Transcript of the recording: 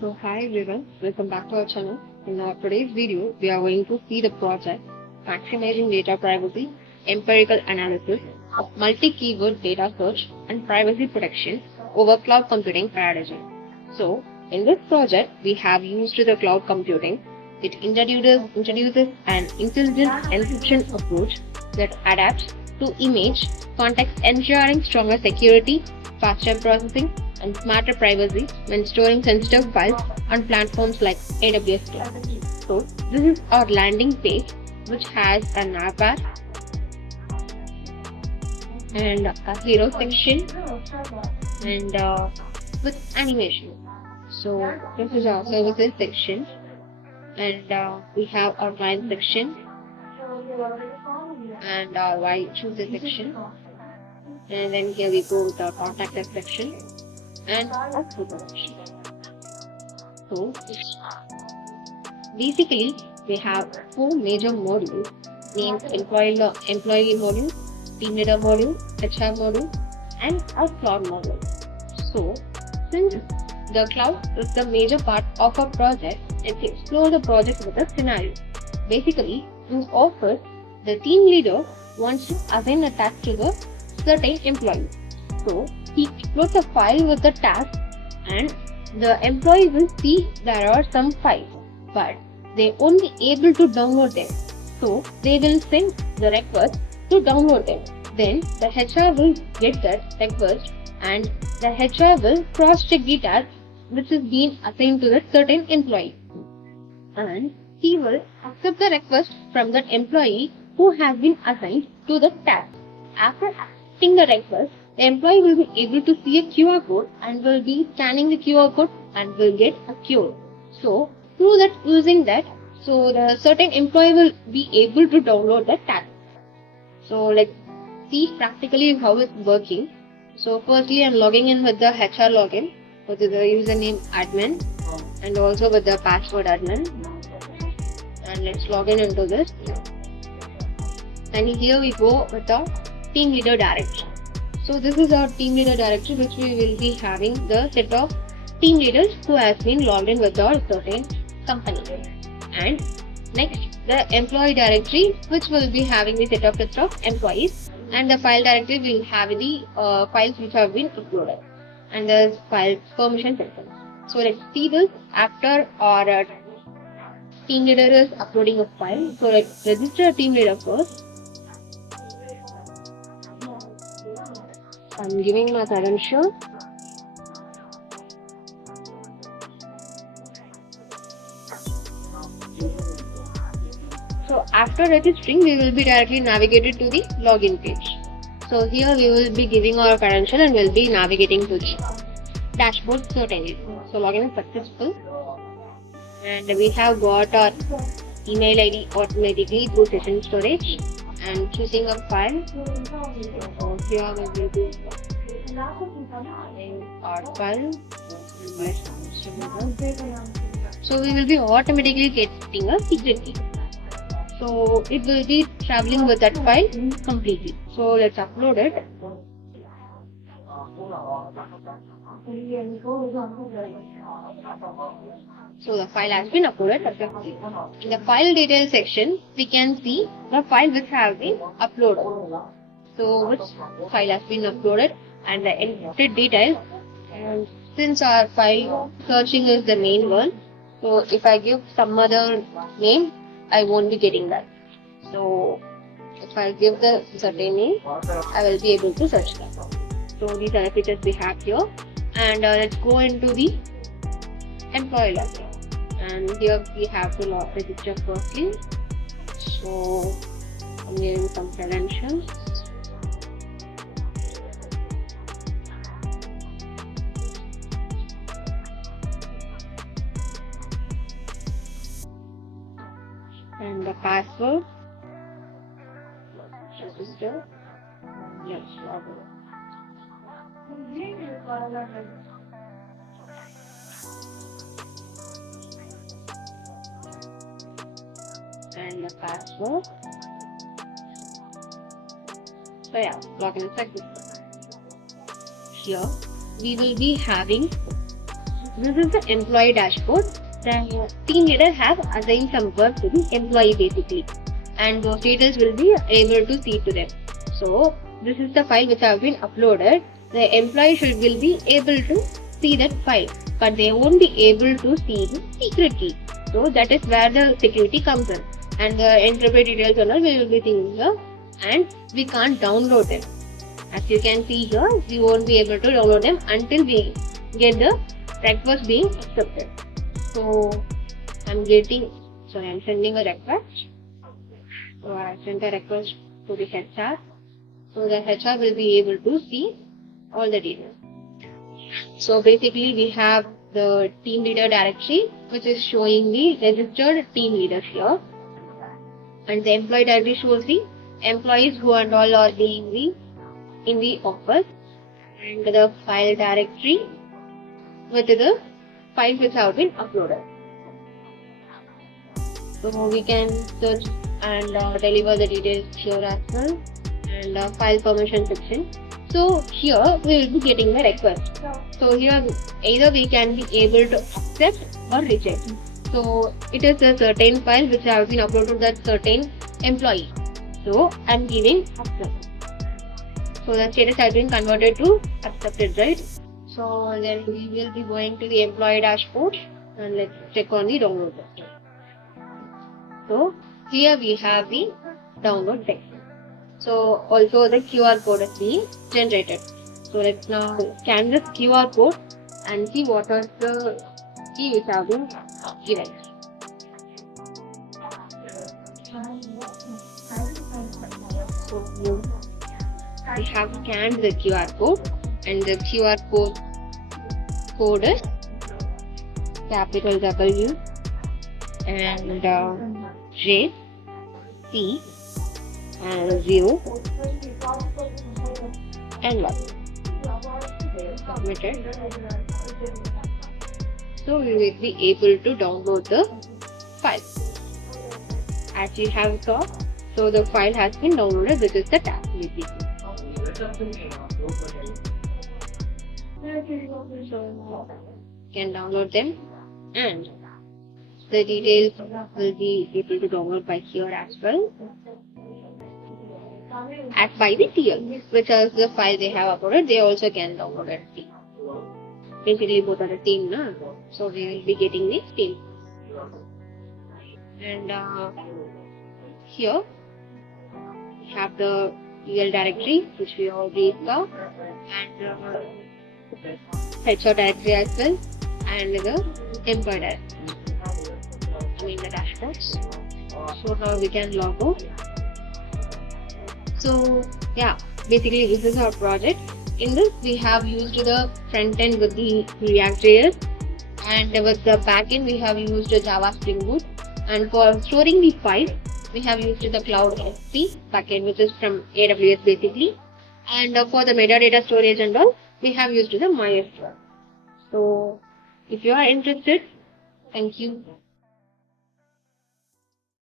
So hi everyone, welcome back to our channel. In our today's video, we are going to see the project Maximizing Data Privacy, Empirical Analysis of Multi-Keyword Data Search and Privacy Protection over Cloud Computing Paradigm. So in this project, we have used the cloud computing. It introduces an intelligent encryption approach that adapts to image context, ensuring stronger security, faster processing, and smarter privacy when storing sensitive files on platforms like AWS Cloud. So this is our landing page, which has a navbar and a hero section and with animation. So this is our services section, and we have our client section and our why chooses section, and then here we go with our contact us section and our photo section. So basically we have four major modules named employee module, team leader module, HR module, and a cloud module. So since the cloud is the major part of our project, let's explore the project with a scenario. Basically, in office, the team leader wants to assign a task to the certain employee. So he uploads a file with the task, and the employee will see there are some files, but they won't be able to download them. So they will send the request to download them. Then the HR will get that request, and the HR will cross-check the task which is being assigned to that certain employee, and he will accept the request from that employee who has been assigned to the task. After accepting the request, the employee will be able to see a QR code and will be scanning the QR code and will get a cure. So through that, using that, so the certain employee will be able to download the task. So let's see practically how it's working. So firstly, I'm logging in with the HR login with the username admin and also with the password admin, and let's log in into this. And here we go with the team leader directory. So this is our team leader directory, which we will be having the set of team leaders who has been logged in with our certain company. And next, the employee directory, which will be having the set of list of employees, and the file directory will have the files which have been uploaded, and the file permission section. So let's see this after our team leader is uploading a file. So let's register a team leader first. I'm giving my credentials. So after registering, we will be directly navigated to the login page. So here we will be giving our credential and will be navigating to the dashboard certainly. So login is successful, and we have got our email ID automatically through session storage and choosing a file. So here we will be our file. So we will be automatically getting a secret key. So it will be traveling with that file completely. So let's upload it. So the file has been uploaded successfully. In the file details section, we can see the file which has been uploaded. So which file has been uploaded and the encrypted details. And since our file searching is the main one, so if I give some other name, I won't be getting that. So if I give the certain name, I will be able to search that. So these are the features we have here, and let's go into the employee login. And here we have to register firstly. So I'm giving some credentials. And the password. Register. Yes, log in. And the password. So yeah, login is successful. Here we will be having this is the employee dashboard. The team leader have assigned some work to the employee basically, and those details will be able to see to them. So this is the file which have been uploaded. The employee will be able to see that file, but they won't be able to see the secret key. So that is where the security comes in, and the enterprise details and all we will be seeing here, and we can't download them. As you can see here, we won't be able to download them until we get the request being accepted. So I'm sending a request. So I sent a request to the HR. So the HR will be able to see all the details. So basically we have the team leader directory, which is showing the registered team leaders here, and the employee directory shows the employees who and all are being in the office, and the file directory with the files which have been uploaded. So we can search and deliver the details here as well, and file permission section. So here we will be getting the request. So here either we can be able to accept or reject. So it is a certain file which has been uploaded to that certain employee. So I'm giving accept. So the status has been converted to accepted, right? So then we will be going to the employee dashboard, and let's check on the download text. So here we have the download text. So also the QR code is being generated. So let's now scan this QR code and see what are the key which have been given. So we have scanned the QR code, and the QR code is capital W and J C and 0 and 1. Submitted. So we will be able to download the file. As you have saw, so the file has been downloaded, which is the tab. So you can download them, and the details will be able to download by here as well, as by the TL, which is the file they have uploaded, they also can download it. Basically both are the same, na? So we will be getting the same. And here we have the TL directory, which we already saw, and HR directory as well, and the employee directory. The dashboards. So now we can log out. So yeah, basically this is our project. In this we have used the front end with the React.js, and with the back end we have used Java Spring Boot, and for storing the files we have used the Cloud S3 backend, which is from AWS basically, and for the metadata storage and all we have used the MySQL. So if you are interested, thank you.